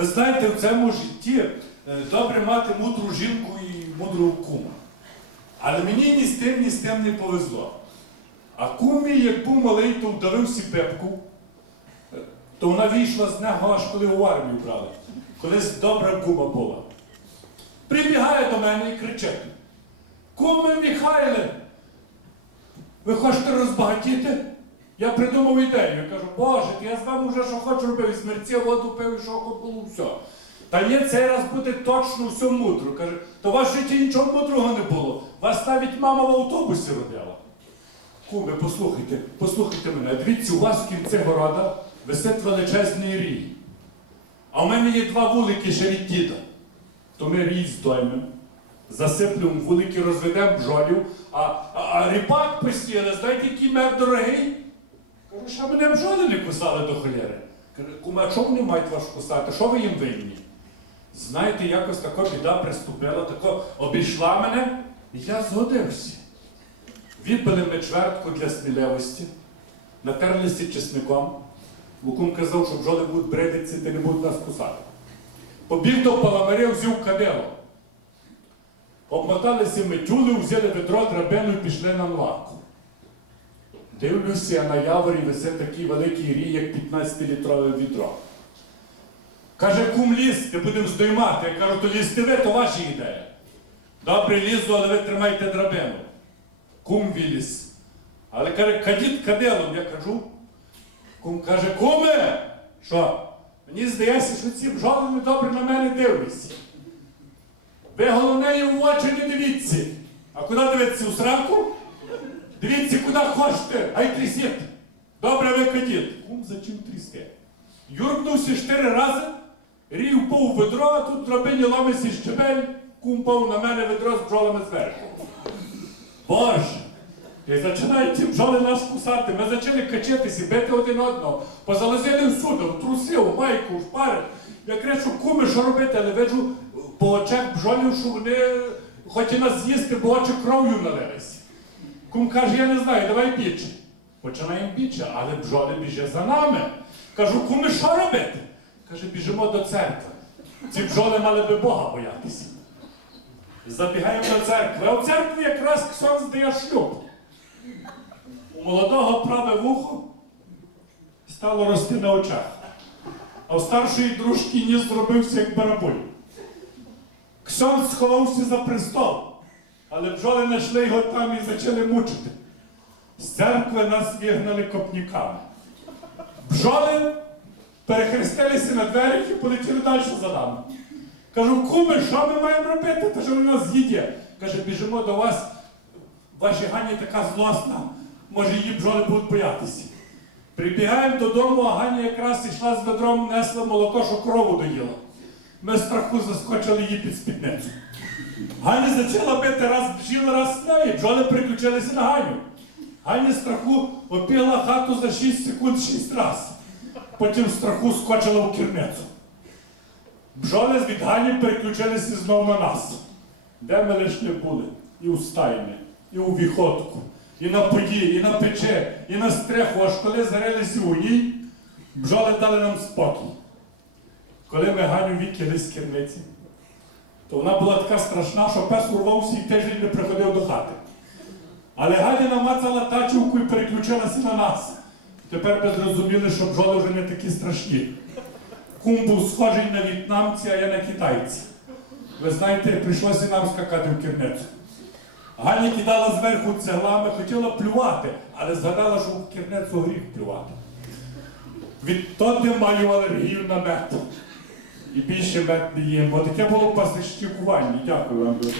Ви знаєте, в цьому житті е, добре мати мудру жінку і мудрого кума. Але мені ні з тим, ні з тим не повезло. А кум мій, як був малий, то вдавив сіпепку, е, то вона вийшла з нього, аж коли у армію брали. Колись добра кума була. Прибігає до мене і кричить: Куме Михайле, ви хочете розбагатіти? Я придумав ідею. Я кажу, Боже, я з вами вже що хочу робив, і смерці, воду пив, і що було, все. Та ні, цей раз буде точно все мудро. Каже, то у вас в житті нічого мудрого не було. Вас навіть мама в автобусі родила. Куме, послухайте, послухайте мене. Дивіться, у вас в кінці города висить величезний рій. А в мене є два вулики ще від діда. То ми рій здоймемо, засиплемо вулики, розведемо бджолів, а, а, а ріпак посіяли, знаєте, який мед дорогий? Мене бджоли не кусали до холєри. Каже, куме, а чого вони мають вас кусати? Що ви їм винні? Знаєте, якось така біда приступила, тако обійшла мене, і я згодився. Відбили ми чвертку для сміливості, натерлися чесником. Лукум казав, що бджоли будуть бредитися, та не будуть нас кусати. Побіг до паламаря, взяв кадило. Обмоталися ми тюли, взяли ведро, драбину і пішли на лавку. Дивлюся, на яворі висить такий великий рій, як 15-літрове відро. Каже, кум лізти, будемо здоймати. Я кажу, то лізти ви, то ваші ідеї. Добре лізу, але ви тримайте драбину. Кум виліз. Але каже, кадіт кадилом, я кажу. Кум каже, куме! Що? Мені здається, що ці бджоли недобре на мене дивляться. Ви головне в очі не дивіться. А куди дивитися у сраку? Дивіться, куди хочете, а й трясіть. Добре ви кадіт. Кум за чим трясти? Юркнувся чотири рази, рій впав у ведро, а тут в драбині ломиться щебель, кум пав на мене ведро з бджолами зверху. Боже! І починають ті бджоли нас кусати. Ми почали качатися, бити один одного. Позалазили в суду, в труси, у майку, в шпари. Я кричу, куми, що робити, але виджу по очах бджолів, що вони хочуть нас з'їсти, бо очі кров'ю налилися. Кум каже, я не знаю, давай біче. Починаємо біче, але бджоли біжать за нами. Кажу, куми, що робити? Каже, біжимо до церкви. Ці бджоли мали би Бога боятися. Забігаємо до церкви. А в церкві якраз ксьон здає шлюб. У молодого праве вухо стало рости на очах. А у старшої дружки ніс зробився як барабуль. Ксьон сховався за престол, але бджоли знайшли його там і почали мучити. З церкви нас вигнали копніками. Бджоли перехрестилися на дверях і полетіли далі за нами. Кажу, куми, що ми маємо робити? Та що вони нас з'їдять? Каже, біжимо до вас. Ваші Гані така злосна, може її бджоли будуть боятися. Прибігаємо додому, а Ганя якраз йшла з ведром, несла молоко, що корову доїла. Ми страху заскочили її під спідницю. Ганя почала бити раз бджіл, раз неї, бджоли приключилися на Ганю. Ганя страху опіла хату за 6 секунд 6 разів. Потім страху скочила в кірницю. Бджоли від Гані переключилися знову на нас. Де ми лиш не були? І у стайні, і у віходку, і на поді, і на пече, і на стреху, аж коли зарилися у ній, бджоли дали нам спокій. Коли ми Ганю викили з керниці, то вона була така страшна, що пес урвався і тиждень не приходив до хати. Але Ганя намацала тачівку і переключилася на нас. Тепер ми зрозуміли, що бджоли вже не такі страшні. Кум був схожий на в'єтнамця, а я на китайця. Ви знаєте, прийшлося нам скакати в керницю. Ганя кидала зверху цеглами, хотіла плювати, але згадала, що в керницю гріх плювати. Відтоді маю алергію на мед. І більше мед не бо таке було пасищікування. Дякую вам дуже.